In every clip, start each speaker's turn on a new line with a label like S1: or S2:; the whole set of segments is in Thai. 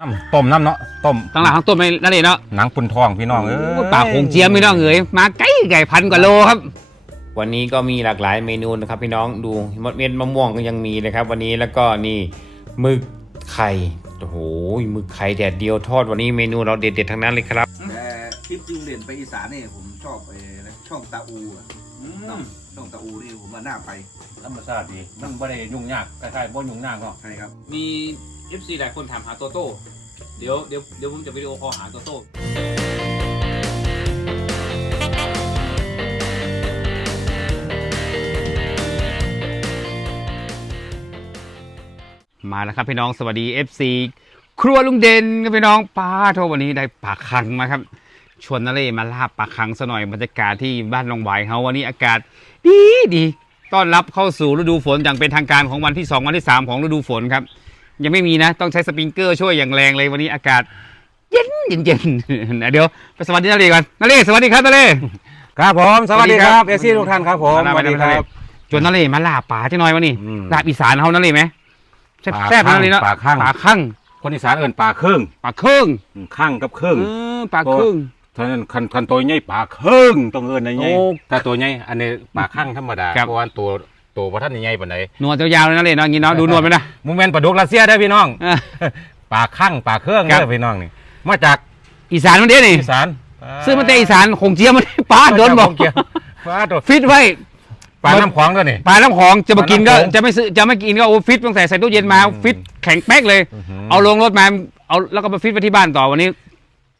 S1: น้ำต้มน้ำเนาะต้ม
S2: ตั้งหลังทั้งต้นไม่นั่นเองเนาะ
S1: หนังปุ่นทองพี่น้องเอ้ย
S2: ปากคงเจียมพี่น้องเอ๋ยมาไก่ไก่พันกว่าโลครับ
S3: วันนี้ก็มีหลากหลายเมนูนะครับพี่น้องดูเม็ดมะม่วงก็ยังมีนะครับ วันนี้แล้วก็นี่หมึกไข่โอ้โหหมึกไข่แดดเดียวทอดวันนี้เมนูเราเด็ดๆทั้งนั้นเลยครับ
S4: แต่คลิปยุ่งเด่นไปอีสานนี่ผมชอบไอ้นะช่องตาอูอะเนาะช่องตาอูนี่ผมมาหน้าไป
S1: ธรรมชาติดีมันไม่ได้ยุ่งยากคล้ายๆบ่ยุ่งยากเนาะ
S4: ใช่ครับ
S2: มี FC หลายคนถามหาโตโต้เดี๋ยวเดี๋ยวเดี๋ยวผมจะวิดีโอคอลหาโตโต้มาแล้วครับพี่น้องสวัสดี FC ครัวลุงเด่นครับพี่น้องป้าโทวันนี้ได้ปลาคังมาครับ ชวนนาเล่มาลาบปลาคังซะหน่อยบรรยากาศที่บ้านลองไหวเขาวันนี้อากาศดีดีต้อนรับเข้าสู่ฤดูฝนอย่างเป็นทางการของวันที่ 2 วันที่ 3 ของฤดูฝนครับ ยังไม่มีนะ ต้องใช้สปริงเกอร์ช่วยอย่างแรงเลยวันนี้อากาศ เย็นเย็นเย็นเดี๋ยวไปสวัสดีนาเล่ก่อนนาเล่สวัสดีครับนาเล่
S1: ครับผมสวัสดีค
S2: สวัสดีครั
S1: รับบเอซี่ทุกท่านครับผม
S2: มา
S1: สวัสดีครับ
S2: ชวนนาเล่มาลาบปลาจังหน่อยวันนี้
S1: อืม
S2: ลาบอีสานเขานาเล่ไหมแซ่บ
S1: ปลา
S2: แซ่บ
S1: คั่ง
S2: นาเล่เนาะ
S1: ปลาคั่ง
S2: ปลาคั่ง
S1: คนอีสานเอิ้นปลาเครื่อง
S2: ปลาเครื่อง
S1: อืมข้างกับเครื่อง
S2: เออปลาเครื่อง
S1: ท่านั้นคันคันตัวใหญ่ปลาเครื่องต้องเอิ้นใหญ่
S2: โอ้
S1: ถ้าตัวใหญ่อันนี้ปลาข้างธรรมดา
S2: ครับ
S1: เพราะว่าตัว ตัวบ่ทันใหญ่ปานใด
S2: หนวดยาวๆเลยนาเล่เนาะอย่างนี้เนาะดูหนวดไปนะ
S1: มุมแม่นปลาดุกรัสเซียได้อพี่น้อง
S2: เออ
S1: ปลาข้างปลาเครื่อง
S2: ครั
S1: เด้
S2: บ
S1: อพี่น้องนี่มาจาก
S2: อีสานมันเด้นี่
S1: อีสาน
S2: ซื้อมาแต่อีสานคงเจียมมันปลาโดนบอก
S1: เกี่ยวปลาตัว
S2: ฟิตไว้
S1: ปลาน้ำขวางตัวนี่
S2: ปลาน้ำของจะมากินก็
S1: ปลาน้ำของ
S2: จะไม่ซื้อจะไม่กินก็โอ้ฟิตต้องใส่ใส่ตู้เย็นมา
S1: อืม
S2: ฟิตแข็งแป๊กเลย เอาลงรถมาเอาแล้วก็มาฟิตไปที่บ้านต่อวันนี้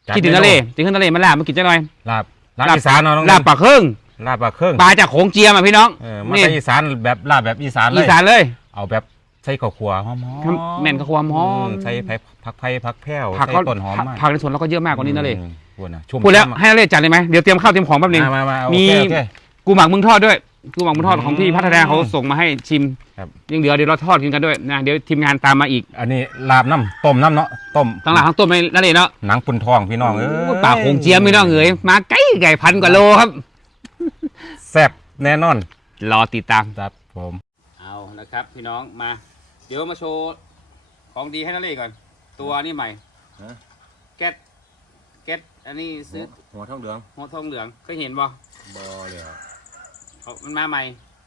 S1: จัด
S2: คิดถึงทะเลถึงขึ้นทะเลมาลาบมากินจังหน่อย
S1: ลาบลาบอีสานเนาะน้อง
S2: ลาบปลาเครื่อง
S1: ลาบปลาเครื่อง
S2: ปลาจากโขงเจียมอะพี่น้อง
S1: เออมา
S2: นี่
S1: จากอีสานแบบลาบแบบอีสานเล
S2: อี
S1: ย
S2: สานเลย
S1: เอาแบบใส่ข้าวคั่วหอม
S2: ครับแม่นกับความหอม
S1: ใส่ไผ่ผักไผ่ผักแพรว
S2: ผัก
S1: ใส่
S2: เขา
S1: ต้นหอม
S2: ผัก
S1: มาก
S2: ผักในสวนเราก็เยอะมากกว่านี้นะเลย
S1: อืมพูดนะชุ่ม
S2: พูดแล้ว
S1: ฉ่ำ
S2: ให้นาเล่จัดเลยไหมเดี๋ยวเตรียมข้าวเตรียมของแป๊บนึง
S1: มามามาโอ
S2: มี
S1: เคโอเค
S2: กูหมักมึงทอดด้วย กูหมักมึงทอดของพี่
S1: อืม
S2: พัฒนาเขาส่งมาให้ชิม
S1: ครับ
S2: ยังเหลือเดี๋ยวเราทอดกินกันด้วยนะเดี๋ยวทีมงานตามมาอีก
S1: อันนี้ลาบน้ำต้มน้ำเนาะต้ม
S2: ตั้งหลังทั้งต้นไม่นั่นเองเนาะ
S1: หนังปุ่นทองพี่น้องเอ้ย
S2: ปากคงเจียมพี่น้องเอ๋ยมาไก่ไก่พันกว่าโลครับ
S1: แซ่บแน่นอน
S2: รอติดตาม
S1: ครับผม
S2: เอาละครับ พี่น้องมา เดี๋ยวมาโชว์ของดีให้นั่นเลยก่อน ตัวนี้ใหม่แก๊สแก๊สอันนี้ซื้อ
S1: หัวทองเหลือง
S2: หัวทองเหลืองเคยเห็นบ่
S1: บอเลย
S2: เขามันมาใหม่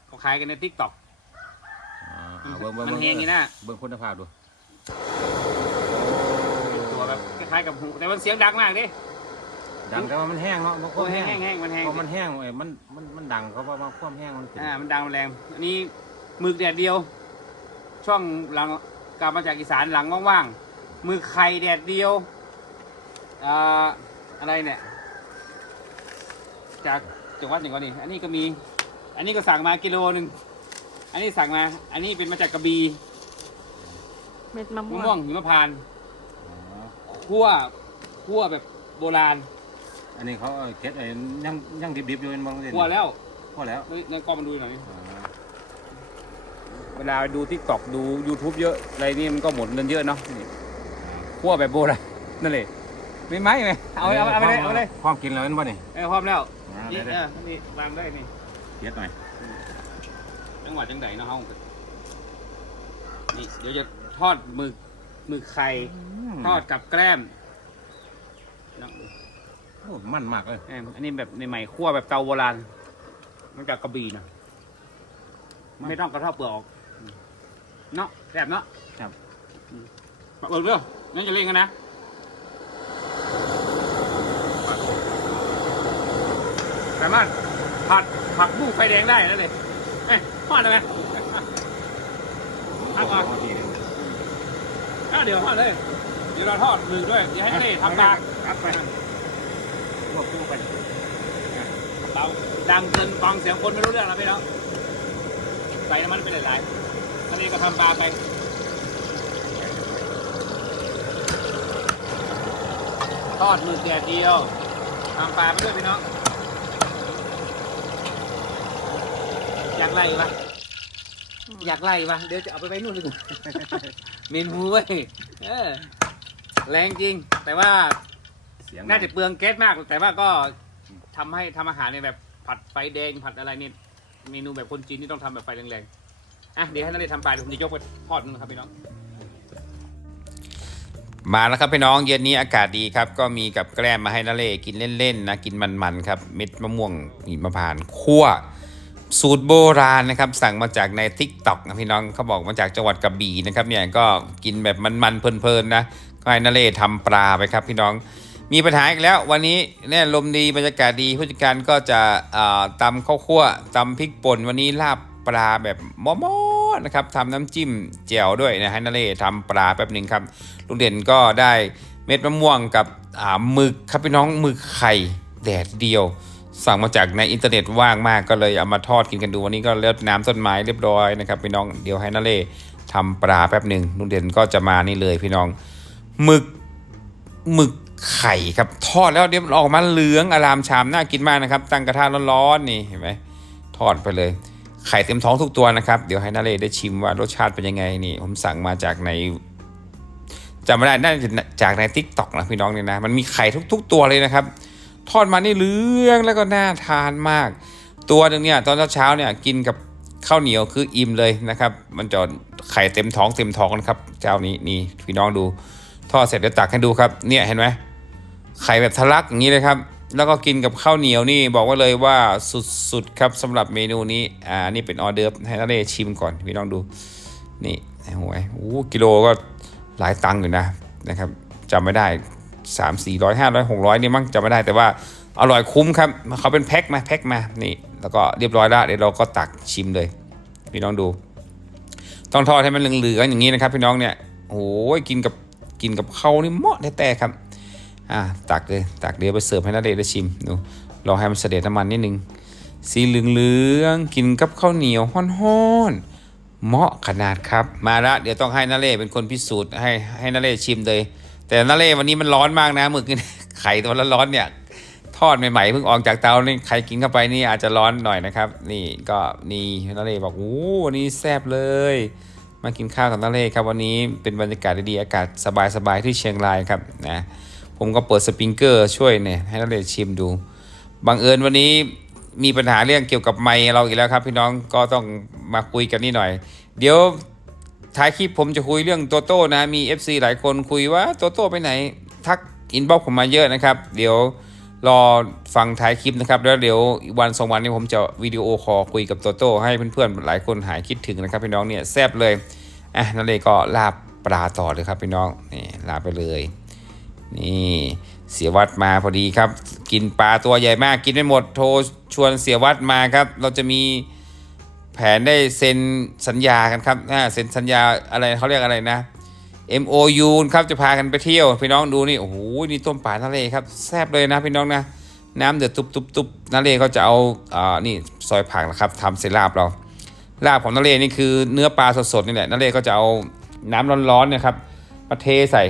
S2: เขาขายกันในทิกตอก
S1: เบิ้งเบิ้ง
S2: มันแหงอย่างนี้นะ
S1: เบิ้งคุณภาพดู
S2: ตัวแบบคล้ายๆกับหูแต่มันเสียงดังมากดิ
S1: ดังแต่ว่ามันแห้งเนาะบางค
S2: โอ้
S1: น
S2: ย
S1: แห้ง
S2: แห้งแห้งมันแห้ง
S1: พอมันแห้งเอ้ยมันมันมันดังเขาว่าความแห้งมันเป็น
S2: อ่ามันดังมันแรงอันนี้หมึกแดดเดียว ช่องหลังกลับมาจากอีสานหลังว่างๆหมึกไข่แดดเดียวอ่าอะไรเนี่ยจากจังหวัดหนึ่งก่อนนี่อันนี้ก็มี อันนี้ก็สั่งมากิโลหนึ่งอันนี้สั่งมา อันนี้เป็นมาจากกระบี่
S5: เม็ดมะ
S2: มะ
S5: ม่ว
S2: ม่ว
S5: ง
S2: งหิมพานต์คั่วคั่วแบบโบราณ
S1: อันนี้เขาเอาเก็ดไอ้ยังยังดิบๆอยู่เป็นบางเดือน
S2: คั่วแล้ว
S1: พอแล้ว
S2: เฮ้ยนั่นกล้องมันดูหน่อยเวลาดูทิกตอกดู YouTube เยอะอะไรนี่มันก็หมดเงินเยอะเนาะนี่คั่วแบบโบราณนั่นเลยไม่ไหมไหมเอาเอาเอาไปเลยเอาไปเลย
S1: ความกินแล้วเป็นบ่นี่
S2: เออพร้อมแล้ว
S1: อ่า
S2: นี่
S1: ได้
S2: เออนี่วางได้นี่
S1: ๆเก็ดหน่อย
S2: จังหวัดจังไหนเนาะเฮานี่เดี๋ยวจะทอดหมึกหมึกไข่ ทอดกับแกล้มลองดู
S1: โอ้มันมากเลย
S2: เอออันนี้แบบในใหม่คั่วแบบเตาโบราณมันจากกระบี่นะไม่ต้องกระเทาะเปลือกออกเนาะแสบเนาะ
S1: ครับ
S2: อืมเปิดเรื่องนั่นจะเล่นกันนะสามารถผัดผักบุ้งไฟแดงได้แล้วเลยเอ้ยทอดได้ไหมทอดก่อน อะเดี๋ยวทอดเลย เดี๋ยวเราทอดมือด้วย เดี๋ยวให้เต้ทำตา ครับไป ลวกลงไปเบาดังเกินฟังเสียงคนไม่รู้เรื่องแล้วพี่น้องใส่น้ำมันไปหลายๆอันนี้ก็ทำปลาไปทอดมึกแดดเดียวทำปลาไปด้วยพี่น้องอยากไล่ปะอยากไล่ปะเดี๋ยวจะเอาไปไว้นู่นดีกว่าเมนูเว้ยเออแรงจริงแต่ว่า
S1: สียง
S2: น่าจะเปลืองแก๊สมาก แต่ว่าก็ทำให้ทำอาหารในแบบผัดไฟแดงผัดอะไรนี่เมนูแบบคนจีนนี่ต้องทำแบบไฟแรงๆอะเดี๋ยวให้นักเรียนทำปลาเดี๋ยวผมจะยกไปทอดนึงครับพี่น้อง มาแล้วครับพี่น้องเย็นนี้อากาศดีครับ ก็มีกับแกล้มมาให้นาเล่กินเล่นๆนะกินมันๆครับเม็ดมะม่วงหิมพานต์คั่ว สูตรโบราณนะครับ สั่งมาจากใน t ิ k t o k นะพี่น้องเขาบอกมาจากจังหวัดกระบี่นะครับเนี่ยก็กินแบบมันๆเพลินๆนะก็ให้นาเล่ทำปลาไปครับพี่น้อง มีปัญหาอีกแล้ววันนี้เนี่ยลมดีบรรยากาศดีผู้จัดการก็จะตำข้าวคั่วตำพริกป่นวันนี้ลาบปลาแบบมอมอนะครับทำน้ำจิ้มแจ่วด้วยนะให้นาเล่ทำปลาแป๊บหนึ่งครับลุงเด่นก็ได้เม็ดมะม่วงกับหมึกครับพี่น้องหมึกไข่แดดเดียว สั่งมาจากในอินเทอร์เน็ตว่างมากก็เลยเอามาทอดกินกันดูวันนี้ก็เลือดน้ำต้นไม้เรียบร้อยนะครับพี่น้องเดี๋ยวให้นาเล่ทำปลาแป๊บหนึ่งลุงเด่นก็จะมานี่เลยพี่น้องหมึกหมึก ไข่ครับทอดแล้วเดี๋ยวออกมาเหลืองอารามชามน่ากินมากนะครับ ตั้งกระทะร้อนๆนี่เห็นไหมทอดไปเลยไข่เต็มท้องทุกตัวนะครับ เดี๋ยวให้นาเล่ได้ชิมว่ารสชาติเป็นยังไงนี่ ผมสั่งมาจากในจำไม่ได้น่าจะจากในทิกตอกนะพี่น้องเนี่ยนะ มันมีไข่ทุก ๆ ตัวเลยนะครับ ทอดมานี่เหลืองแล้วก็น่าทานมาก ตัวหนึ่งเนี่ยตอนเช้าเนี่ยกินกับข้าวเหนียวคืออิ่มเลยนะครับ มันจะไข่เต็มท้องเต็มท้องนะครับ เจ้านี้นี่พี่น้องดูทอดเสร็จเดี๋ยวตักให้ดูครับ เนี่ยเห็นไหม ไข่แบบทะลักอย่างนี้เลยครับ แล้วก็กินกับข้าวเหนียวนี่บอกว่าเลยว่าสุดๆครับสำหรับเมนูนี้ อ่า นี่เป็นออเดิร์ฟให้นาเล่ชิมก่อนพี่น้องดู นี่โอ้ยโอ้กิโลก็หลายตังค์อยู่นะนะครับจำไม่ได้สามสี่ร้อยห้าร้อยหกร้อยนี่มั้งจำไม่ได้แต่ว่าอร่อยคุ้มครับเขาเป็นแพ็คมาแพ็คมานี่แล้วก็เรียบร้อยแล้วเดี๋ยวเราก็ตักชิมเลยพี่น้องดู ต้องทอดให้มันเหลืองๆอย่างนี้นะครับ พี่น้องเนี่ยโอ้ยกินกับกินกับข้าวนี่เหมาะแต่ๆครับ อ่าตักเลยตักเดี๋ยวไปเสิร์ฟให้นาเดชได้ชิมดูรอให้มันเสด็จน้ำมันนิดนึงสีเหลืองๆกินกับข้าวเหนียวฮ้อนๆเหมาะขนาดครับ มาละเดี๋ยวต้องให้นาเล่เป็นคนพิสูจน์ให้ให้นาเล่ชิมเลย แต่นาเล่วันนี้มันร้อนมากนะหมึกนี่ไข่ตัวละร้อนเนี่ยทอดใหม่ๆเพิ่งออกจากเตานี่ใครกินเข้าไปนี่อาจจะร้อนหน่อยนะครับ นี่ก็นี่นาเล่บอกโอ้วันนี้แซ่บเลย มากินข้าวกับนาเล่ครับวันนี้เป็นบรรยากาศดีๆอากาศสบายๆที่เชียงรายครับนะ ผมก็เปิดสปริงเกอร์ช่วยเนี่ยให้นาเล่ชิมดู บังเอิญวันนี้มีปัญหาเรื่องเกี่ยวกับไมค์เราอีกแล้วครับ พี่น้องก็ต้องมาคุยกันนิดหน่อย เดี๋ยวท้ายคลิปผมจะคุยเรื่องโตโต้นะมี FC หลายคนคุยว่าโตโต้ไปไหน ทักอินบ็อกผมมาเยอะนะครับ เดี๋ยวรอฟังท้ายคลิปนะครับ แล้วเดี๋ยววันสองวันนี้ผมจะวิดีโอคอลคุยกับโตโต้ให้เพื่อนๆหลายคนหายคิดถึงนะครับพี่น้องเนี่ยแซบเลยอะนั่นเลยก็ลาบปลาต่อเลยครับพี่น้องนี่ลาไปเลย นี่เสียวัดมาพอดีครับ กินปลาตัวใหญ่มากกินไม่หมดโทรชวนเสียวัดมาครับ เราจะมีแผนได้เซ็นสัญญากันครับอ่าเซ็นสัญญาอะไรเขาเรียกอะไรนะ MOU ครับจะพากันไปเที่ยวพี่น้องดูนี่โอ้โหนี่ต้มปลาทะเลครับแซ่บเลยนะพี่น้องนะน้ำเดือดตุบตุบตุบนาเลเขาจะเอาอ่านี่ซอยผักนะครับทำเสร็จลาบเราลาบของนาเลนี่คือเนื้อปลาสดๆนี่แหละนาเลก็จะเอาน้ำร้อนๆนะครับมาเทใส่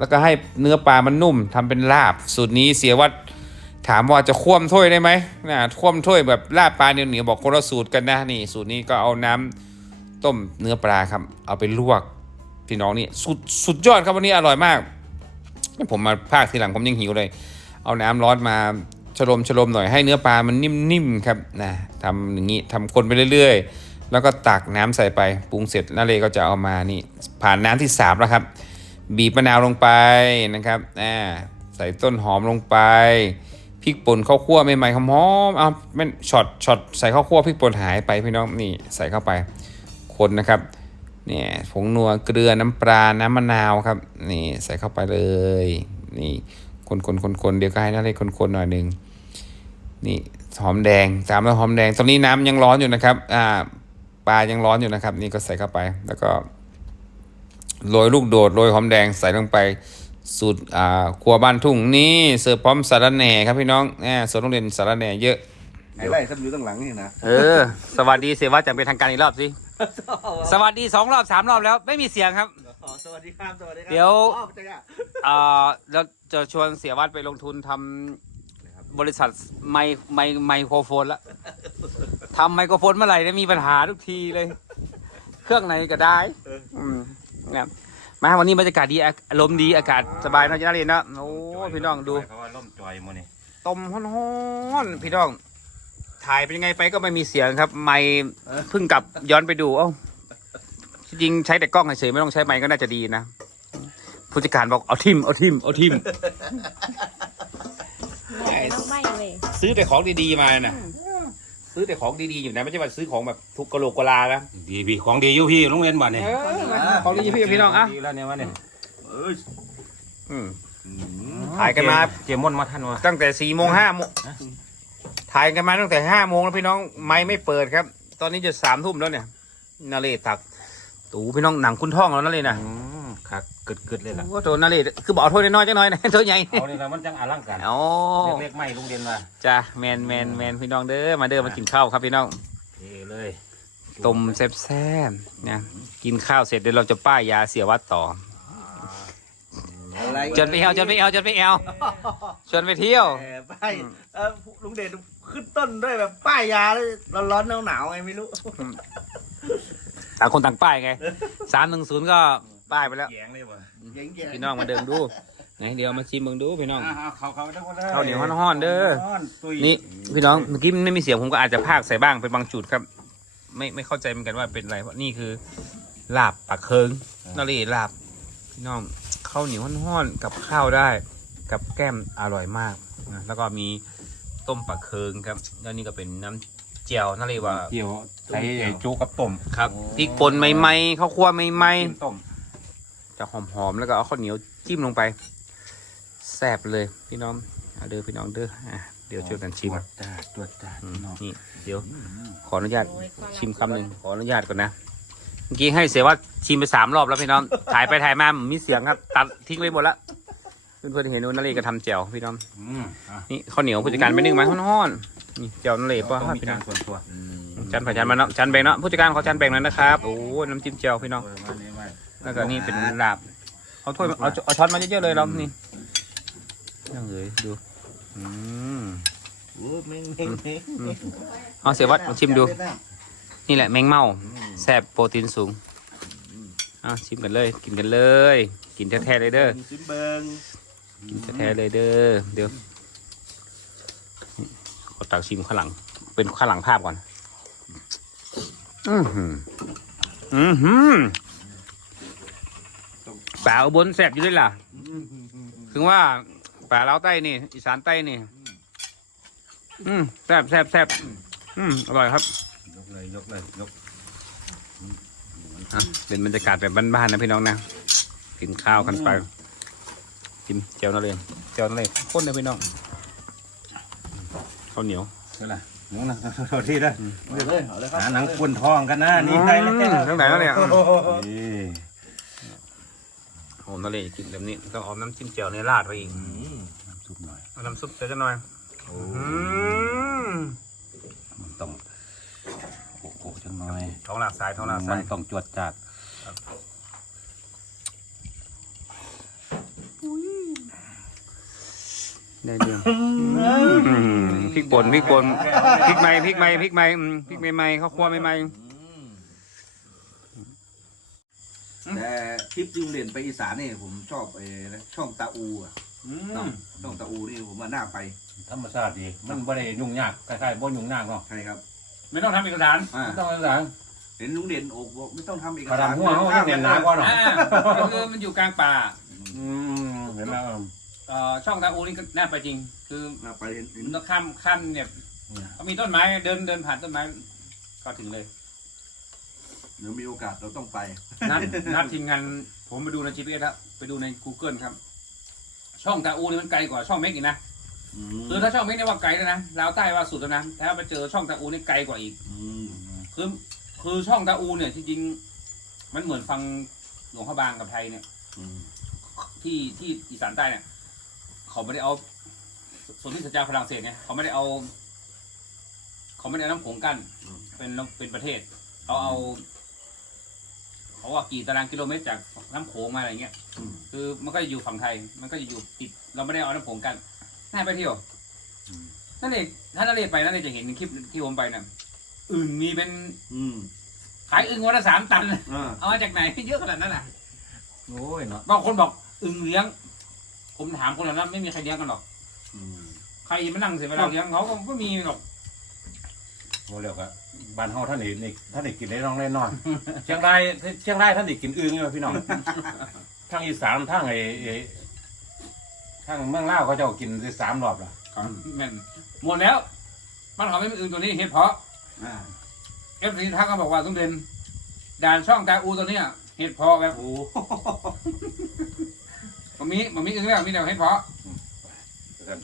S2: แล้วก็ให้เนื้อปลามันนุ่มทำเป็นลาบ สูตรนี้เสียวัดถามว่าจะคว่ำถ้วยได้ไหมนะคว่ำถ้วยแบบลาบปลาเหนียวๆบอกคนละสูตรกันนะนี่ สูตรนี้ก็เอาน้ำต้มเนื้อปลาครับ เอาไปลวกพี่น้องนี่สุดสุดยอดครับวันนี้อร่อยมาก ผมมาภาคทีหลังผมยังหิวเลย เอาน้ำร้อนมาชะลมชะลมหน่อยให้เนื้อปลามันนิ่มๆครับนะทำอย่างนี้ทำคนไปเรื่อยๆ แล้วก็ตักน้ำใส่ไปปรุงเสร็จนาเลก็จะเอามานี่ผ่านน้ำที่สามแล้วครับ บีบมะนาวลงไปนะครับอ่าใส่ต้นหอมลงไปพริกป่นข้าวคั่วใหม่ๆหอมๆเอาเป็นช็อตช็อตใส่ข้าวคั่วพริกป่นหายไปพี่น้องนี่ใส่เข้าไปคนนะครับเนี่ยผงนัวเกลือน้ำปลาน้ำมะนาวครับนี่ใส่เข้าไปเลยนี่คนคนคนคนเดี๋ยวก็ให้นั่นเลยคนคนหน่อยหนึ่งนี่หอมแดงตามด้วยหอมแดงตอนนี้น้ำยังร้อนอยู่นะครับอ่าปลายังร้อนอยู่นะครับ นี่ก็ใส่เข้าไปแล้วก็ โรยลูกโดดโรยหอมแดงใส่ลงไปสูตรอ่าครัวบ้านทุ่งนี่เสิร์ฟพร้อมสาระแหน่ครับพี่น้องแหมส่วนโรงเรียนสาระแหน่เยอะ
S4: ไอ้ไล่ซ้ำอยู่ตั้งหลังนี่นะ
S1: เออ สวัสดีเสียวัดจะเป็นทางการอีกรอบสิ สวัสดีสองรอบสามรอบแล้วไม่มีเสียงครับ
S4: สวัสดีครับสวัสดีครั
S1: เดี๋ยว
S4: อ๋อจ้ะ
S1: อ่าเราจะชวนเสียวัดไปลงทุนทำบริษัทไมค์ไมค์ไมโครโฟนละทำไมโครโฟนเมื่อไหร่เนี่ยมีปัญหาทุกทีเลย เครื่องไหนก็ได้อืม นะครับมาวันนี้บรรยากาศดีอะอารมณ์ดีอากาศสบายเนอะจะน่าเรียนเนอะโอ้พี่น้องดู
S6: เขาว่าล่มจอยมื้อนี้
S1: ต้มฮ้อนๆพี่น้อง ถ่ายเป็นยังไงไปก็ไม่มีเสียงครับ ไม่เพิ่งกลับย้อนไปดูเอ้าจริงๆใช้แต่กล้องเฉยๆไม่ต้องใช้ไมค์ก็น่าจะดีนะ
S2: ผู้จัดการบอกเอาทิมเอาทิมเอาทิม
S5: น้องไม่เลย
S2: ซื้อแต่ของดีๆมาน่ะซื้อแต่ของดีๆอยู่นะไม่ใช่ว่าซื้อของแบบทุกกะโหลกกะลานะ
S1: ดีพี่ของดีอยู่พี่โรงเรียนบ้านนี่
S2: ของดีพี่พี่น้องอะ
S1: ดีแล้วเนี่ยวันนี้
S4: เอ้ย
S2: อืมถ่ายกันมา
S1: เจมอนมาท่านวะ
S2: ตั้งแต่สี่โมงห้าโมงถ่ายกันมาตั้งแต่ห้าโมงแล้วพี่น้องไม่ไม่เปิดครับ ตอนนี้จะสามทุ่มแล้วเนี่ยนาเลตักตูพี่น้องหนังคุณท่องแล้วนาเลนะ
S1: อืมคักกึดกึดๆเลยล่ะ
S2: ว่าตัวนาเลคือบอกเอาถ้วยน้อยๆจังน้อยนะตัวใหญ่
S1: เอานี่ละมันจังอลังการ
S2: อ๋อ
S1: เล็กๆไม่โรงเรียนมา
S2: จ้าแมนแมนแมนพี่น้องเด้อมาเด้อมากินข้าวครับพี่น้อง
S1: เทเลย
S2: ต้มแซ่บๆนะกินข้าวเสร็จเดี๋ยวเราจะป้ายยาเสียวัดต่อ
S4: อะไร
S2: จนไปเอวจนไปเอวจนไปเอวชวนไปเที่ยว
S4: แหมป้ายเออลุงเด่นขึ้นต้นด้วยแบบป้ายยาเลยร้อนๆหนาวๆไงไม่รู้
S2: ต่างคนต่างป้ายไงสามหนึ่งศูนย์ก็ป้ายไปแล้ว
S1: แยงเลยว่ะ
S4: เก่งๆ
S2: พี่น้องมาเดินดูไหนเดี๋ยวมาชิมมึงดูพี่น้อง
S1: อ่าเขาเขาได้คนเลย
S2: ข้าวเหนียวฮ้อนๆเด้อ
S1: ฮ้อนตุ้ย
S2: นี่พี่น้องเมื่อกี้มันไม่มีเสียงผมก็อาจจะพากใส่บ้างเป็นบางจุดครับ ไม่ไม่เข้าใจเหมือนกันว่าเป็นอะไรเพราะนี่คือลาบปลาเคิงนาลีลาบพี่น้องข้าวเหนียวฮ้อนๆกับข้าวได้ กับแก้มอร่อยมากนะแล้วก็มีต้มปลาเคิงครับแล้วนี่ก็เป็นน้ำเจียวนาลีว่า
S1: เกี่ยวใส่จุกับต้ม
S2: ครับพริกป่นใหม่ๆข้าวคั่วใหม่
S1: จิ้มต้ม
S2: ๆจะหอมๆแล้วก็เอาข้าวเหนียวจิ้มลงไปแซ่บเลยพี่น้องเอาเด้อพี่น้องเด้ออะเดี๋ยวช่วยกันชิม
S1: ตรวจจ้าตรวจจ้า
S2: อืม
S1: พี่น้อง
S2: นี่เดี๋ยวข ออนุญาตชิมคำหนึ่งขออนุญาตก่อนนะ เมื่อกี้ให้เสียว่าชิมไปสามรอบแล้วพี่น้อง ถ่ายไปถ่ายมามีเสียงครับ ตัดทิ้งไปหมดละเพื่อนๆเห็นว่านาเลก็ทำแจ่วพี่น้อง
S1: อืมอะ
S2: นี่ข้าวเหนียวผู้จัดการไปนึ่งมาฮ้อนๆนี่แจ่วนาเลป่ะ
S1: ต้องมี
S2: พี่น้
S1: กา
S2: อ
S1: รงส่วนตัว
S2: จันผ่าจันมาเนาะจันแบ่งเนาะผู้จัดการขอจันแบ่งหนั้นนะครับ โอ้น้ำจิ้มแจ่วพี่น้อง
S1: เออมานี่ไว้
S2: แล้วก็นี่เป็นลาบ เอาถ้วยเอาเอาช้อนมาเยอะๆเลยเรานี่ยังเลยดู อืม
S4: โอ้ย แม่งแม่งแม่ง
S2: เอาเสียวัดลองชิมดู นี่แหละแมงเม่าแซ่บโปรตีนสูงเอาชิมกันเลย กินกันเลย กินแท้ๆเลยเด้อ
S4: ซิมเบิง
S2: กินแท้ๆเลยเด้อเดี๋ยวขอตักชิมข้างหลัง เป็นข้างหลังภาพก่อน อือหืออือหือป่าอุบลแซ่บอยู่ด้วยล่ะ ถึงว่าป่าลาวใต้นี่อีสานใต้นี่ อืมแซ่บแซ่บแซ่บอืมอร่อยครับ
S1: ยกเลยยกเลยยก
S2: อะเป็นบรรยากาศแบบบ้านๆนะพี่น้องนะกินข้าวกันไปกินเจียวนั่นเลยเจียวนั่นเลยข้นเลยพี่น้องข้าวเหนียว
S1: นี่แหละหนูนะโทษทีนะ
S4: เอาเลยเอาเลยครับ
S1: หาหนังควนทองกันนะนี่ได้แล้ว
S2: อืมทั้งไหนแล้วเนี่ย
S1: นี่
S2: โอ้นั่นเลยกินแบบนี้ต้องเอาน้ำจิ้มเจียวในราดไปอีก
S1: น้ำซุปหน่อย
S2: เอาน้ำซุปเดี๋ยวจะหน่อย
S1: โอ้
S2: อื ม
S1: มันต้องโอ้โหจังหน่อย
S2: ท้องหลากสายท้องหลากสา
S1: มั
S2: ย
S1: นต้องจวดจัด
S2: ได้เรื่องพริกป่นพริกป่นพริกใหม่พริกใหม่พริกใหม่อืมพริกใหม่ๆข้าวคั่วใหม่
S4: แต่ทริปที่ลุงเด่นไปอีสานนี่ผมชอบไอ้นะช่องตาอูอะช่ องช่องตาอูนี่ผมว่าน่าไป
S1: ธรรมชาติดี มันไม่ได้ยุ่งยากคล้ายๆบ่ยุ่งยากเนาะ
S4: ใช่ครับ
S1: ไม่ต้องทำเอกสาร
S4: อ่า
S1: ไม่ต้องเอกสาร
S4: เห็นลุงเด่นโอกบอกไม่ต้องทำเอก
S1: กระ
S4: สาร
S1: ดำหัวเขาจะเน้นหนากว่าหน่อย
S2: อ่าก็คือมันอยู่กลางป่า
S1: อืมเห็นไหม
S2: เอ่อช่องทางอูนี่ก็น่าไปจริง คือ
S4: น่าไปเห็นเห็น
S2: มันต้องข้ามขั้นเนี่ยเขามีต้นไม้เดินเดินผ่านต้นไม้ก็ถึงเลย
S4: เดี๋ยวมีโอกาสเราต้องไป
S2: นัดนัดทีมงานผมไปดูใน GPS แล้วไปดูใน Google ครับ ช่องตาอูนี่มันไกลกว่าช่องเม็กอีกนะ
S4: อืม
S2: คือถ้าช่องเม็กเนี่ยว่าไกลแล้วนะลาวใต้ว่าสุดแล้วนะแต่ถ้าไปเจอช่องตาอูนี่ไกลกว่าอีก
S4: อืม
S2: คือคือช่องตาอูเนี่ยจริงๆมันเหมือนฟังหลวงพระบางกับไทยเนี่ย
S4: อืม
S2: ที่ที่อีสานใต้เนี่ยเขาไม่ได้เอาส่วนที่สัญญาฝรั่งเศสเนี่ยเขาไม่ได้เอา เขาไม่ได้เอาน้ำโขงกั้นเป็นเป็นประเทศเขาเอา เขาว่ากี่ตารางกิโลเมตรจากน้ำโขงมาอะไรเงี้ย
S4: อืม
S2: คือมันก็จะอยู่ฝั่งไทย มันก็จะอยู่ติด เราไม่ได้เอาน้ำโขงกัน น่าไปเที่ยวนั่นเองถ้านั่นเองไปนั่นเองจะเห็นในคลิปที่ผมไปน่ะอึ่งมีเป็น
S4: อืม
S2: ขายอึ่งวันละสามตัน
S4: อ่า
S2: เอามาจากไหน เยอะขนาดนั้นอะ
S1: โอ้ยเนาะ
S2: บางคนบอกอึ่งเลี้ยง ผมถามคนเหล่านั้นไม่มีใครเลี้ยงกันหรอก
S4: อืม
S2: ใครมานั่งเสียเวลาเลี้ยงเขาก็ไม่มีหรอก
S1: โอ้เรียกว่าบ้านเฮาท่านนี่นี่ท่านได้กินได้น้องได้นอน เชียงรายเชียงรายท่านได้กินอึ่งอยู่พี่น้องทางอีสานทางไอ้ไอ้ทางเมืองลาวเขาเจ้ากินได้สามรอบละ
S2: แม่นหมดแล้ว มันเขาไม่มีอื่นตัวนี้เห็ดเพาะ
S4: อ่า
S2: เอฟซีทักก็บอกว่าต้องเด่นด่านช่องตาอูตัวเนี้ยเห็ดเพาะแบบ
S4: โอ้
S2: มันมีมันมีอื่นแล้วมีแต่เห็ดเพาะ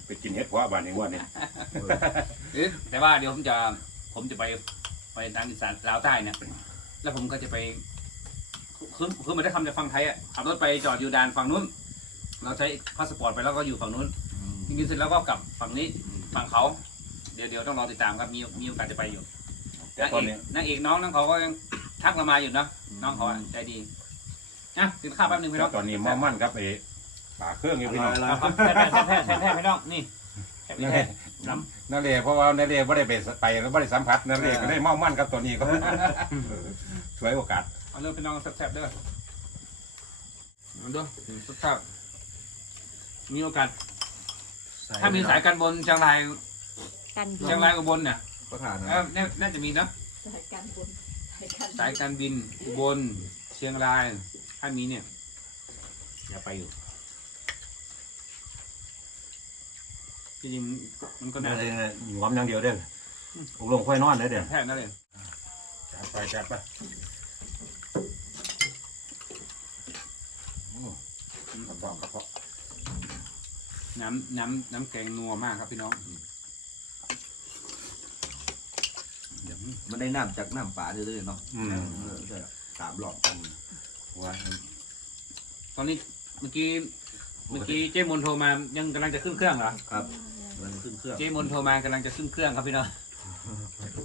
S1: ไปกินเห็ดเพาะบ้านนี้ว่านี่
S2: เอ๊ะแต่ว่าเดี๋ยวผมจะ ผมจะไปไปทางอีสานลาวใต้เนี่ยแล้วผมก็จะไปคือคือไม่ได้คำจากฝั่งไทยอะขับรถไปจอดอยู่ด่านฝั่งนู้น เราใช้พาสปอร์ตไปแล้วก็อยู่ฝั่งนู้นจริงๆเสร็จแล้วก็กลับฝั่งนี้ฝั่งเขา เดี๋ยวเดี๋ยวต้องรอติดตามครับมีมีโอกาสจะไปอยู่
S1: แต่
S2: นาง
S1: ตอน
S2: เอ
S1: นี้
S2: กนางเอกน้องน้องเขาก็ยังทักเรามาอยู่เนาะน้องเขาอะใจดีอะกินข้าวแป๊บนึงพี่น้อง
S1: ตอนนี้มอมั่นครับไอ้ป่าเครื่องอยู่พี่น้อง
S4: อะไร
S2: เอาครับแพ้แพ้แพ้แพ้แพ้พี่น้องนี่แพ้
S1: นั่น
S2: แพ้
S1: แหละนั่นเลยเพราะว่านั่นเลยไม่ได้ไปไปแล้วไม่ได้สัมผัสนั่นเลยก็ได้มอมั่นครับตัวนี้ก็สวยโอกาส
S2: เอาเริ่มพี่น้องแซ่บๆเด้อเอาด้วยแซ่บๆมีโอกาสถ้ามีสายการบนเชียงราย
S5: กันบิน
S2: เชียงรายอุบลเนี่ย
S4: ก็ทาน
S2: เออ
S4: นะ
S2: น่าน่าจะมีนะ
S5: สายการบนสายการ
S2: สายการบินอุบลเชียงรายถ้ามีเนี่ยอย่าไปอยู่ จริงๆมันก็
S1: นั่
S2: น่าน
S1: เลยหอมอย่างเดียวเด้ออบรมค่อยนอนเด้อเด้อ
S2: แพ้นั่นเลย
S1: จัดไปจัดไปกระเพาะกระเพาะ
S2: น้ำน้ำน้ำแกงนัวมากครับพี่น้อง
S4: มันได้น้ำจากน้ำป่าเรื่อยๆเนาะ
S1: อืม
S4: เออใช่สามหลอด
S1: ว่า
S2: ตอนนี้เมื่อกี้ เมื่อกี้เจ๊มนโทรมายังกำลังจะขึ้นเครื่องเหรอ
S4: ครับมันขึ้นเครื่อง
S2: เจ๊มนโทรมากำลังจะขึ้นเครื่องครับพี่น้อง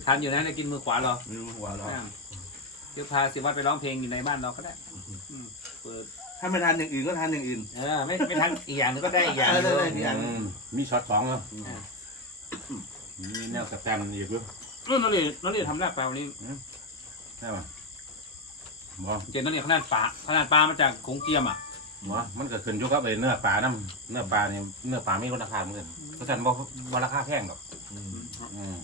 S2: ทันอยู่นะได้กินมือขวาเหรอ
S4: ไม่รู้หัวเราะ
S2: เดี๋ยวพาสิวัตรไปร้องเพลงอยู่ในบ้านเราก็ได้อืมเปิด
S4: ถ้าไม่ทานอย่างอื่นก็ทานอย่างอื่น
S2: เออไม่ไม่ทันอีกอย่างหนึงก็ได้อีกอย่างห
S4: เอ
S2: นึ
S4: องได้ได้
S1: อืมมีช็อตสองแล้วมีแนวสแตนอีกด้วย
S2: เออนั่นเลยนั่นเลยทำหน้าปลาวันนี้
S1: ใช่ป่ะบ่
S2: เจนนั่นเลยขนาดปลาขนาดปลามาจากคงเจียมอะ
S1: บ่มันก็ขึ้นอยู่กับไอ้เนื้อปลาน้ำเนื้อปลาเนี่ยเนื้อปลามีราคาเหมือนกันเพราะฉะนั้นบ่บ่ราคาแพงหรอกอืม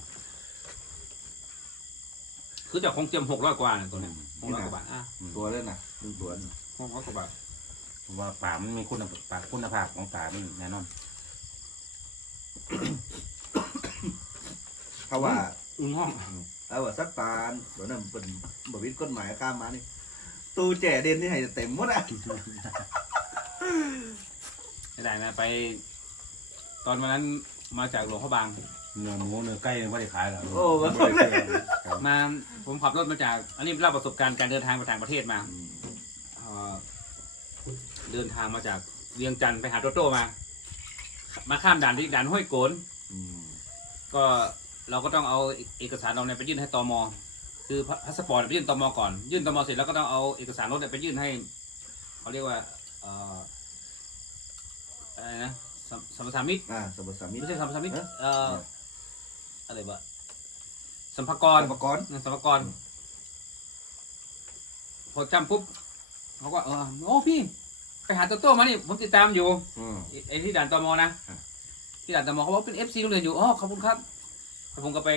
S2: คือจากคงเจียมหกร้อยกว่าเนี่ยตัวเนี้ยหกร้อยกว่าบาทอะ
S4: ตัวเล่นนะหนึ่งตัวน่ะ
S2: หกร้อยกว่าบาท
S1: เพราะว่าปลามันมีคุณภาพคุณภาพของปลามันแน่นอน
S4: เขาว่า
S2: อึ้งห้อง
S4: เอาว่าสัตว์ปานเดี๋ยวนั้นเป็นบวิดกฎหมายข้ามมานี่ ตูแจ่เด่นนี่ให้เต็มหมดอะ
S2: ไม่ได้นะไป ตอนวันนั้นมาจากหลวงพระบาง
S1: เนื้อหมูเนื้อไก่ไม่ได้ขายหรอก
S4: โอ้มัน
S1: บ่ได้ซื้อครับ
S2: มาผมขับรถมาจาก อันนี้เล่าประสบการณ์การเดินทางไปต่างประเทศมาเอ่อเดินทางมาจากเวียงจันทร์ไปหาโตโต้มา มาข้ามด่านที่ด่านห้วยโกน
S4: อืม
S2: ก็เราก็ต้องเอาเอกสารเราเนี่ยไปยื่นให้ตม คือพาสปอร์ตไปยื่นตมก่อน ยื่นตมเสร็จแล้วก็ต้องเอาเอกสารรถเนี่ยไปยื่นให้เขาเรียกว่าเอ่ออะไรนะสัมสัมปทานมิตร
S4: อ่าสมุทรสามิตร
S2: ไม่ใช่สัมปทานมิตร
S4: เอ๊ะ
S2: เอ่ออะไรบะสัมภากร
S4: อุปกรณ์
S2: สัมภากรพอจำปุ๊บเขาก็เออโอ้พี่ไปหาโตโต้มานี่ผมติดตามอยู่
S4: อืม
S2: ไอ้ไอ้ที่ด่านตมนะ
S4: อะ
S2: ที่ด่านตมเขาบอกเป็นเอฟซีโรงเรียนอยู่อ๋อขอบคุณครับแล้วผมก็ไป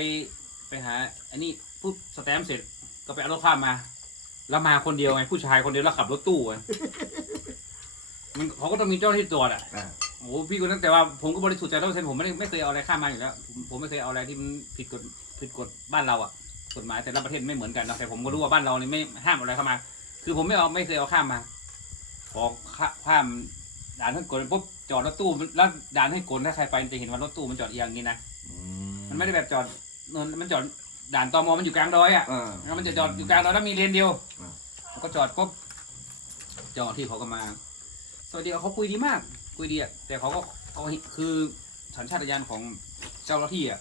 S2: ไปหาอันนี้ ปุ๊บสแตมป์เสร็จก็ไปเอารถข้ามมา แล้วมาคนเดียวไงผู้ชายคนเดียวแล้วขับรถตู้ไงมันเขาก็ต้องมีเจ้าหน้าที่ตรวจอะ
S4: อ่า
S2: โอ้โหพี่คนนั้นแต่ว่าผมก็บริสุทธิ์ใจร้อยเปอร์เซ็นต์ผมไม่ได้ไม่เคยเอาอะไรข้ามมาอยู่แล้วผมผมไม่เคยเอาอะไรที่มันผิดกฎผิดกฎบ้านเราอะกฎหมายแต่ละประเทศไม่เหมือนกันเนาะแต่ผมก็รู้ว่าบ้านเรานี่ไม่ห้ามอะไรเข้ามา คือผมไม่เอาไม่เคยเอาข้ามมาพอข้าข้ามด่านให้กดปุ๊บจอดรถตู้แล้วด่านให้กดถ้าใครไปจะเห็นว่ารถตู้มันจอดเอียงอย่างนี้นะ
S4: อื
S2: มันไม่ได้แบบจอดเนินมันจอด ด่านตมมันอยู่กลางดอยอะ
S4: อ่า
S2: แล้วมันจะจอดอยู่กลางดอยแล้วมีเลนเดียว
S4: อ่า
S2: เขาก็จอดปุ๊บเจ้าหน้าที่เขาก็มา สวัสดีเขาคุยดีมาก คุยดีอะแต่เขาก็เขาคือสัญชาตญาณของเจ้าหน้าที่อะ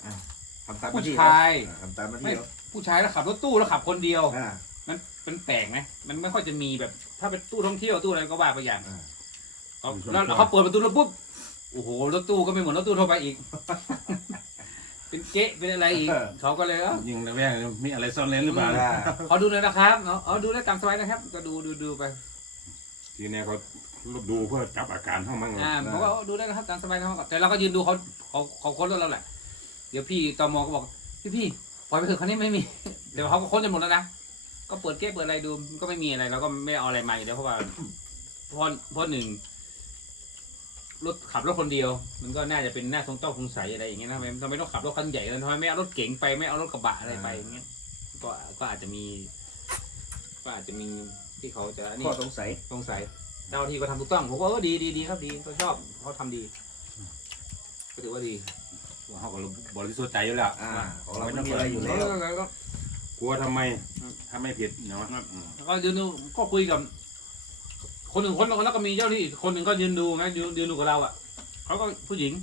S4: ทำตามห
S2: ผู้
S4: น้าที่
S2: ชาย
S4: อ่ทำตามหน้า
S2: ไม่
S4: ที่แล้ว
S2: ผู้ชายแล้วขับรถตู้แล้วขับคนเดียว
S4: อ่า
S2: มันเป็นแปลกไหมมันไม่ค่อยจะมีแบบ ถ้าเป็นตู้ท่องเที่ยวตู้อะไรก็ว่าไปอย่าง
S4: อ่า
S2: เขาแล้วแล้วเขาเปิดประตูแล้วปุ๊บ โอ้โห รถตู้ก็ไม่เหมือนรถตู้ทั่วไปอีก เป็นเก๊ะเป็นอะไรอีกเขาก็เลยเอ้า
S1: ยิงระแวงมีอะไรซ่อนเร้นหรือเปล่า
S4: อ่า
S2: ขอดูเลยนะครับเนาะเอาดูได้ตามสบายนะครับ ก็ดูดูดูไป
S1: ทีนี้เขาดูเพื่อจับอาการห้องมั่ง
S2: อ่าผมก็ดูได้นะครับตามสบายนะครับแต่เราก็ยืนดูเขาเขาเขาค้นรถเราแหละ เดี๋ยวพี่ตมก็บอกพี่พี่ปล่อยไปเถอะคันนี้ไม่มีเดี๋ยวเขาก็ค้นจนหมดแล้วนะก็เปิดเก๊ะเปิดอะไรดูก็ไม่มีอะไรเราก็ไม่เอาอะไรมาอยู่แล้วเพราะว่าเพราะเพราะหนึ่ง รถขับรถคนเดียว มันก็น่าจะเป็นหน้าสงต้องสงสัยอะไรอย่างเงี้ยนะทำไมทำไมต้องขับรถคันใหญ่เลยทำไมไม่เอารถเก๋งไปไม่เอารถกระบะอะไรไปอย่างเงี้ยก็ก็อาจจะมี ก็อาจจะมีที่เขาจะนี่
S4: ข้อสงสัย
S2: สงสัยเจ้าที่ก็ทำถูกต้องผมว่าเออดีดีดีครับดีก็ชอบเขาทำดีก็ถือว่าดี
S1: เขาก็บริสุทธิ์ใจอยู่แล้ว
S4: อ่าของเราไม่มีอะไรอยู่แล้ว
S2: แล้วก็
S1: กลัวทำไมถ้าไม่ผิดเนาะอืม
S2: แล้วก็ยืนดูก็คุยกับ คนหนึ่งคนแล้วก็มีเจ้าที่อีกคนหนึ่งก็ยืนดูนะยืนยืนดูกับเราอะเขาก็ผู้หญิง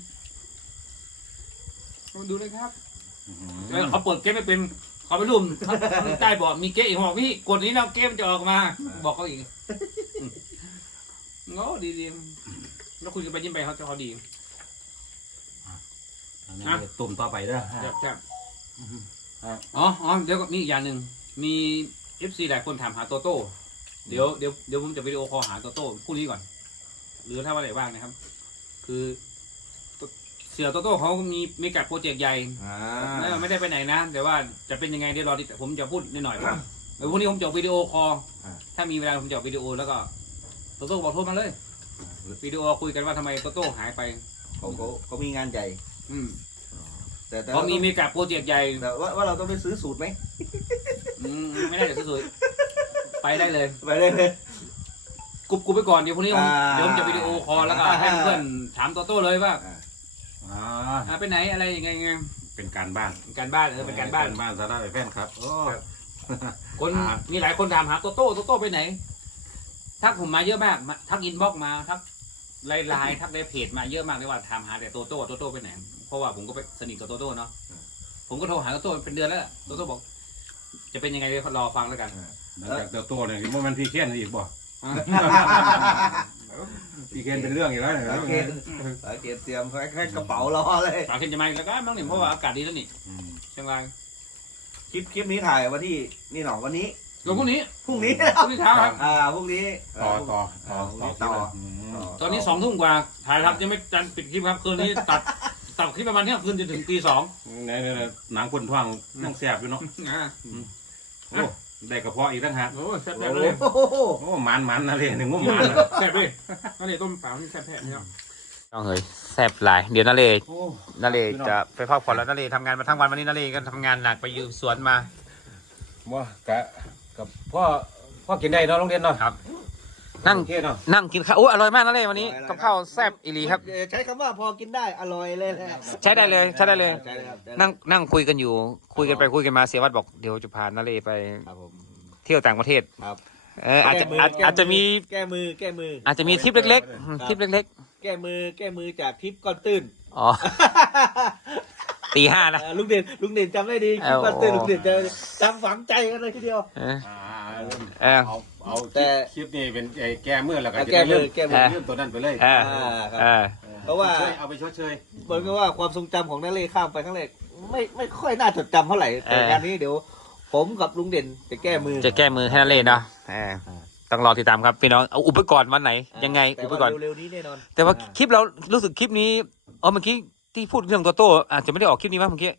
S2: เขาดูเลยครับ
S1: อื
S2: แล้ว
S1: ม
S2: เขาเปิดเกมไม่เป็นเขาไปรุ่มใต้บอกมีเกมอีกบอกพี่กดนี้แล้วเกมมันจะออกมา บอกเขาอีกโอ้ดีดีแล้วคุยกันไปยิ้มไปเขาจะเขาดี
S1: อันนี้ตุ่มต่อไปเด้อ
S2: ครับครับ
S1: ครับ
S2: อ๋ออ๋อเดี๋ยวก็มีอีกอย่างหนึ่งมีเอฟซีหลายคนถามหาโตโต้ เดี๋ยวเดี๋ยวเดี๋ยวผมจะวิดีโอคอลหาโตโต้คู่นี้ก่อน หรือถ้าว่าไหนว่างนะครับ คือเสือโตโต้เขามีมีกัดโปรเจกต์ใหญ่
S4: อ่า
S2: เออไม่ได้ไปไหนนะ แต่ว่าจะเป็นยังไงเดี๋ยวรอติดผมจะพูดนิดหน่อยว่าเดี๋ยวพรุ่งนี้ผมจะวิดีโอคอลถ้ามีเวลาผมจะวิดีโอแล้วก็โตโต้บอกโทรมาเลยวิดีโอคุยกันว่าทำไมโตโต้หายไป
S4: เขาเขาเขามีงานใหญ่
S2: อืม
S4: แต่แต่
S2: เขามีมีกัดโปรเจกต์ใหญ่
S4: แต่ว่าว่าเราต้องไปซื้อสูตรไหม
S2: อืมไม่ได้เดี๋ยวสวยๆ ไปได้เลย
S4: ไปเลยเลย
S2: กรุบกรุบไปก่อนเดี๋ยวพรุ่งนี้ผม
S4: อ่า
S2: เดี๋ยวผมจะวิดีโอคอลแล้วก็ให้เพื่อนถามโตโต้เลยว่า
S1: อ่า
S2: อ่าไปไหนอะไรยังไงไง
S1: เป็นการบ้าน
S2: การบ้านเออเป็นการบ้าน
S1: บ้านซะได้แฟนครับโอ้
S2: คน
S1: อ่า
S2: มีหลายคนถามหาโตโต้โตโต้ไปไหน ทักผมมาเยอะมากมาทักอินบ็อกมาทักไลน์ไลน์ทักในเพจมาเยอะมากเลยว่าถามหาแต่โตโต้โตโต้ไปไหน เพราะว่าผมก็ไปสนิทกับโตโต้เนาะผมก็โทรหาโตโต้เป็นเดือนแล้วล่ะโตโต้บอก จะเป็นยังไงเดี๋ยวรอฟังแล้วกัน
S1: หลังจากเติบโตเนี่ยที่มันพี่เคนอีกบ่พี่เคนเป็นเรื่องอีกแล้วเนี่ย
S4: โอเคโอเคเตรียมแค่กระเป๋ารอเลย
S2: ฝากขึ้นจะมาอีกแล้วก็มั้งเนี่ยเพราะว่าอากาศดีแล้วนี่
S1: อืม
S2: เชียงราย
S4: คลิปคลิปนี้ถ่ายวันที่นี่หนอวันนี้
S2: ลงพรุ่งนี้
S4: พรุ่งนี้
S2: พรุ่งนี้เช้าครับ
S4: อ่าพรุ่งนี้
S1: ต่อต่อ
S4: อ่า
S1: ต่อ
S4: พรุ่ง
S1: ต่อ
S4: นี้ต่อ
S1: อืม
S2: ตอนนี้สองทุ่มกว่าถ่ายทำยังไม่จันปิดคลิปครับคืนนี้ตัดตัดคลิปประมาณเที่ยงคืนจนถึงตีสอง
S1: ในในในหนังคนท่องนั่งแสบอยู่เนาะ
S2: อ่า
S1: โอ้ ได้กระเพาะอีกตั้งหาก
S2: โอ้แซ่บ
S4: โอ้
S2: ๆเลย
S4: โห
S1: โอ้มันมันนะเลยหนึ่งว่ามันอะ
S2: แซ่บเลยนั่นเลยต้มเปล่านี่แซ่บๆเนี่ย
S3: น้องเฮ้ยแซบหลาย เดี๋ยวนาเล
S1: โอ้
S3: นาเลจะไปพักผ่อนแล้วนาเลทำงานมาทั้งวันวันนี้นาเลก็ทำงานหนักไปยืมสวนมา
S1: ว่ากะกับพ่อพ่อกินได้เนาะโรงเรียนเนาะ
S3: ครับ นั่ง
S1: โอเคเนาะ
S3: นั่งกินข้าวโอ้อร่อยมากนาเลวันนี้กับข้าวแซ่บอีหลีครับ
S4: เอ่อใช้คำว่าพอกินได้อร่อยเลยแหละ
S3: ใช้ได้เลยใช้ได้เลย
S4: ใช้ได้ครับใช้ได้
S3: นั่งนั่งคุยกันอยู่ คุยกันไปคุยกันมาเสียวัดบอกเดี๋ยวจะพานาเลไป
S4: ครับผม
S3: เที่ยวต่างประเทศ
S4: ครับ
S3: เอออาจจะ
S4: แก้มื
S3: อาจ
S4: แก้
S3: อาจจะมี
S4: แก้มือแก้มือ
S3: อาจจะมีทริปเล็กๆอืมทริปเล็ก
S4: แก้มือแก้มือจากทริปก้อนตื้น
S3: ๆอ๋อตีห้านะ
S4: เอ่อลุงเด่นลุงเด่นจำได้ดีคลิปก้อนตื้นลุงเด่นจะจำฝังใจกันเลยทีเดียว
S3: เออ
S1: อ่า
S3: เออ
S1: เอาเอา
S4: แต่
S1: คลิปนี้เป็นไอ้แก้มือแล้วก็
S4: เอา
S1: จะ
S4: แก้
S1: ได้
S4: มื
S1: เรื่
S4: อ
S1: อง
S4: แก้มือ
S1: เรื่องตัวนั้นไปเลย
S3: เออ
S4: อ่าครับ
S3: เออ
S4: เพราะว่า
S1: ชดชยเอาไปชดเชย
S4: เหมือนกับว่าความทรงจำของนักเล่ข้ามไปครั้งแรกไม่ไม่ค่อยน่าจดจำเท่าไหร่แต่
S3: เออ
S4: งานนี้เดี๋ยว ผมกับลุงเด่นจะแก้มือ
S3: จะแก้มือให้นาเลเนาะเออต้องรอติดตามครับพี่น้องเอาอุปกรณ์วันไหน ยังไง
S4: แต่
S3: อุป
S4: ว่าก
S3: รณ์
S4: เร็วๆนี้แน่นอน
S3: แต่ว่าคลิปเรารู้สึกคลิปนี้อ๋อเมื่อกี้ที่พูดเรื่องตัวโต้อาจจะไม่ได้ออกคลิปนี้มั้งเมื่อกี้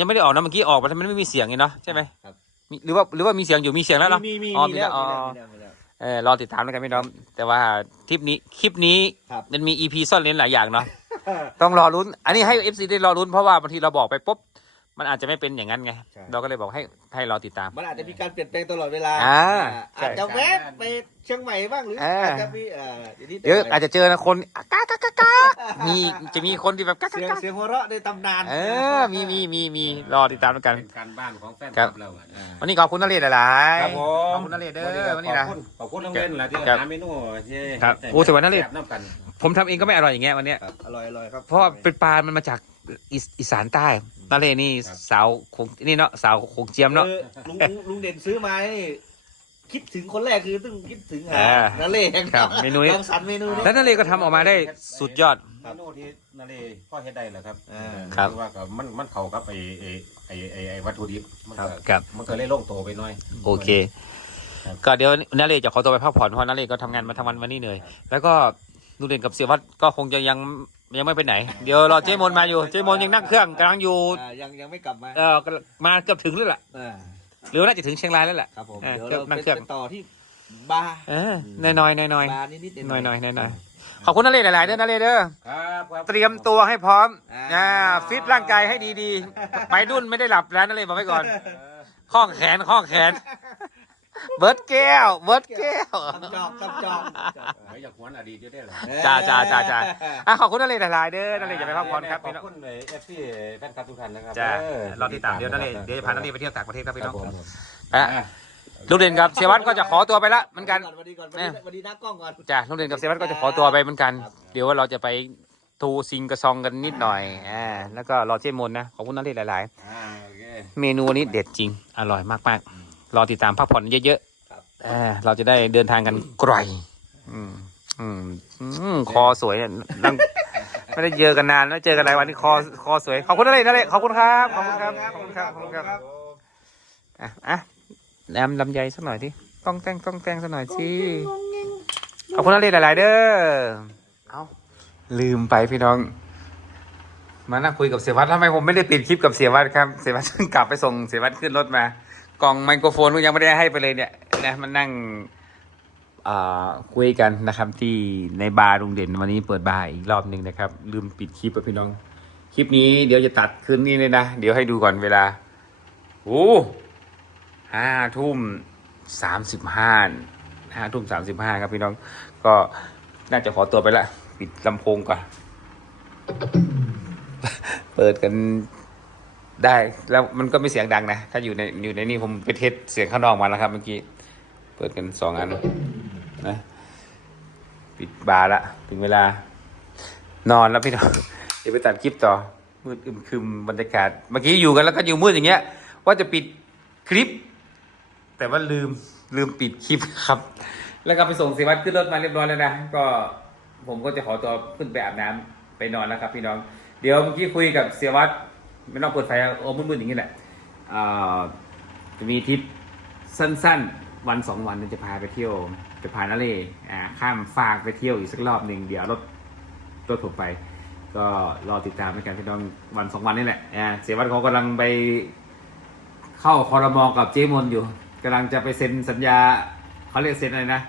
S3: ยังไม่ได้ออกนะเมื่อกี้ออกมาทำไมไม่มีเสียงไงเนาะใช่ไหม
S4: ครับ
S3: มีหรือว่าหรือว่ามีเสียงอยู่มีเสียงแล้วเนาะ
S4: มีมี
S3: อ๋อ
S4: มี
S3: มี
S4: แล้ว
S3: อ๋อ
S4: มีแล้วมีแล้ว
S3: เออรอติดตามแล้วกันพี่น้องแต่ว่าคลิปนี้คลิปนี้
S4: ครับ
S3: มันมีอีพีซ่อนเลนหลายอย่างเนาะ ต้องรอลุ้น อันนี้ให้เอฟซีได้รอลุ้นเพราะว่าบางทีเราบอกไปปุ๊บ มันอาจจะไม่เป็นอย่างนั้นไง
S4: ใช่
S3: เราก็เลยบอกให้ให้รอติดตาม
S4: มันอาจจะมีการเปลี่ยนแปลงตลอดเวลา
S3: อ่า
S4: อ่าอาจจะแวะไปเชียงใหม่บ้างหรือ
S3: เอออ
S4: อาจจะมีเอ่อเดี๋ยวนี้
S3: เดี๋ยวอาจจะเจอนะคนกากากากามีจะมีคนที่แบบกากา
S4: เสียง
S3: กา
S4: เสียงหัวเราะในตำนาน
S3: เออ มีมีมีมีรอติดตามแล้วกัน
S1: เป็นการบ้านของแฟน
S3: ครับ
S1: เราอะอ่า
S3: วันนี้ขอบคุณนเรศหลายๆ
S1: ครับผม
S3: ขอบคุณนเรศเด้อวันนี้นะ
S1: ขอบคุณขอบคุณโรงเรียนแหละที่
S3: ครับ
S1: หาเมนูที่
S3: ครับ
S1: ให้
S3: โอ้แต่วันนั้นเลย
S1: แซ่บน้ำกัน
S3: ผมทำเองก็ไม่อร่อยอย่างเงี้ยวันเนี้ย
S4: ครับอร่อยอร่อยครับ
S3: เพราะว่าเป็นปลามันมาจากอีสอีสานใต้ นาเลนี่สาวคงนี่เนาะสาวคงเจียมเนาะ
S4: คือลุงลุงลุงเด่นซื้อมานี่คิดถึงคนแรกคือต้องคิดถึงหา
S3: อ่า
S4: นาเล่
S3: ครับเมนูนี้
S4: รังสรรค์เมนูนี้
S3: แล้วนาเลก็ทำออกมาได้สุดยอด
S1: เมนูที่นาเลพ่อเฮ็ดได้แหละครับ
S4: อ่า
S3: ครับ
S1: อว่าก็มันมันเข้ากับไอ้ไอ้ไอ้ไอ้ไอ้วัตถุดิบมันก็
S3: ครับ
S1: มันก็เลยลงโตไปหน่อย
S3: โอเค
S1: ครับ
S3: ก็เดี๋ยวนาเลจะขอตัวไปพักผ่อนเพราะนาเลก็ทำงานมาทั้งวันวันนี้เหนื่อย แล้วก็ดูเด่นกับเสียวัดก็คงจะยัง ยังไม่ไปไหน เดี๋ยวรอเจมนมาอยู่ เจมนยังนั่งเครื่องกำลังอยู่
S4: อ่ายังยังไม่กลับมา
S3: เออมาเกือบถึงแล้วล่ะ
S4: อ่า
S3: หรือว่าน่าจะถึงเชียงรายแล้วแหละ
S4: ครับผม
S3: อ่า
S4: เดี๋ยว
S3: เครื่องนั่
S4: เรา
S3: งเครื่อง
S4: ไปต่อที่บาร์
S2: เออน้อยๆน้อย
S4: บาร์นิดๆ
S2: ๆน้อยๆน้อยๆขอบคุณนาเลหลายๆเด้อนาเลเด้อ
S1: ครับครับ
S2: เตรียมตัวให้พร้อม
S4: อ่า
S2: อ่าฟิตร่างกายให้ดีๆ ไปดุนไม่ได้หลับแล้วนาเลบอกไว้ก่อน ข้องแขนข้องแขน เบิร์ดแก้ว เบิร์ดแก้ว
S4: ตำจอกตำจอก
S1: เฮ้ยอยากหวนอดีตเยอะได้เหรอ
S2: จ้าจ้าจ้าจ้าอะขอบคุณนาเลหลายๆเด้อนาเลอย่าไปพักผ่อนครับ
S1: ข
S2: พี่
S1: อบ
S2: น้อง
S1: คุณเอฟซีแฟนคลับทุกท่านนะครับ
S2: จ้า
S1: ออ
S2: เราติดตามเดี๋ยวนาเลเดี๋ยวพานาเลไปเที่ยวต่างประเทศครับพี่
S1: ครั
S2: น้
S1: บ
S2: อง
S1: ผม
S2: อะลูกเด่นกับเสียวัตรก็จะขอตัวไปละเหมือนกัน
S4: วันนี้ก่อนวันนี้วันนี้หน้ากล้องก่อน
S2: จ้าลูกเด่นกับเสียวัตรก็จะขอตัวไปเหมือนกันเดี๋ยวเราจะไปทูซิงกระซองกันนิดหน่อย อ่า แล้วก็รอเจมนนะ ขอบคุณนาเลหลายๆ
S1: อ่าโอเค
S2: เมนูนี้เด็ดจริง อร่อยมาก ๆ รอติดตามพักผ่อนเยอะ
S4: ครับ
S2: ๆเออเราจะได้เดินทางกันไกลอืมอืมอืมคอสวยเนี่ยนั่งไม่ได้เจอกันนานไม่เจอกันหลายวันที่คอคอสวยขอบคุณอะไรนั่นเลยขอบคุณครับขอบคุณครับขอบคุณครับขอบคุณครับอะอะแอมลำไยสักหน่อยที่ต้องแต่งต้องแต่งสักหน่อยสิขอบคุณอะไรหลาย ๆ เด้อเอาลืมไปพี่น้อง มานั่งคุยกับเสียวัตรทำไมผมไม่ได้ปิดคลิปกับเสียวัตรครับ เสียวัตรเพิ่งกลับไปส่งเสียวัตรขึ้นรถมา กล่องไมโครโฟนก็ยังไม่ได้ให้ไปเลยเนี่ยนะมันนั่งคุยกันนะครับที่ในบาร์ลุงเด่นวันนี้เปิดบาร์อีกรอบหนึ่งนะครับ ลืมปิดคลิปไปพี่น้อง คลิปนี้เดี๋ยวจะตัดคืนนี้เลยนะ เดี๋ยวให้ดูก่อนเวลาโอ้ห้าทุ่มสามสิบห้าห้าทุ่มสามสิบห้าครับพี่น้อง ก็น่าจะขอตัวไปละ ปิดลำโพงก่อน เปิดกัน ได้แล้วมันก็ไม่เสียงดังนะ ถ้าอยู่ในอยู่ในนี่ผมไปเทสเสียงข้างนอกมาแล้วครับ เมื่อกี้ เปิดกันสองอันนะปิดบาร์ละถึงเวลา นอนแล้วพี่น้องเดี๋ยวไปตัดคลิปต่อ มืดอึมครึมบรรยากาศ เมื่อกี้อยู่กันแล้วก็อยู่มืดอย่างเงี้ย ว่าจะปิดคลิป แต่ว่าลืมลืมปิดคลิปครับ แล้วก็ไปส่งเสียวัตรขึ้นรถมาเรียบร้อยแล้วนะก็ผมก็จะขอตัวขึ้นไปอาบน้ำไปนอนแล้วครับ พี่น้อง เดี๋ยวเมื่อกี้คุยกับเสียวัตร ไม่ต้องเปิดไฟโอ้มืดๆอย่างนี้แหละจะมีทริปสั้นๆ วันสองวันจะพาไปเที่ยวจะพานาเล่อ่าข้ามฟากไปเที่ยวอีกสักรอบหนึ่งเดี๋ยวรถรถผมไป ก็รอติดตามในการพี่น้องวันสองวันนี่แหละอ่าเสียวัตรเขากำลังไปเข้าคอรมอกับเจมอนอยู่กำลังจะไปเซ็นสัญญาเขาเรียกเซ็นอะไรนะ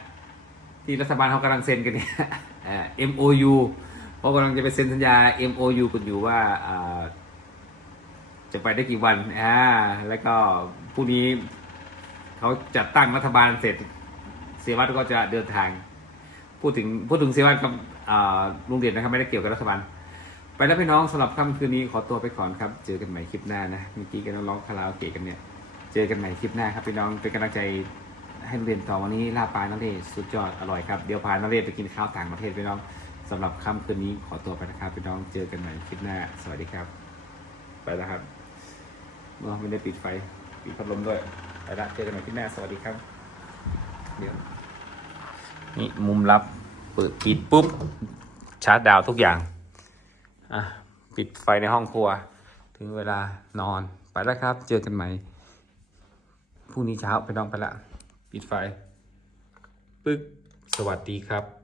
S2: ที่รัฐบาลเขากำลังเซ็นกันเนี่ยอ่า MOU เขากำลังจะไปเซ็นสัญญา MOU กันอยู่ว่า จะไปได้กี่วันอ่าแล้วก็พรุ่งนี้เขาจัดตั้งรัฐบาลเสร็จเสียวัตรก็จะเดินทาง พูดถึงพูดถึงเสียวัตรกับลุงเด่นนะครับไม่ได้เกี่ยวกับรัฐบาล ไปแล้วพี่น้องสำหรับค่ำคืนนี้ขอตัวไปก่อนครับ เจอกันใหม่คลิปหน้านะเมื่อกี้กันร้องคาราโอเกะกันเนี่ย เจอกันใหม่คลิปหน้าครับพี่น้องเป็นกำลังใจให้เรียนต่อวันนี้ลาปลานาเรศสุดยอดอร่อยครับเดี๋ยวพานาเรศไปกินข้าวต่างประเทศพี่น้องสำหรับค่ำคืนนี้ขอตัวไปนะครับพี่น้องเจอกันใหม่คลิปหน้า สวัสดีครับ ไปแล้วครับ เมื่อไม่ได้ปิดไฟปิดพัดลมด้วยไปละเจอกันใหม่คลิปหน้าสวัสดีครับ เดี๋ยว นี่มุมลับเปิดปิดปุ๊บ ชาร์จดาวทุกอย่าง อะ ปิดไฟในห้องครัว ถึงเวลานอนไปแล้วครับ เจอกันใหม่พรุ่งนี้เช้าไปนอนไปละ ปิดไฟปึ๊กสวัสดีครับ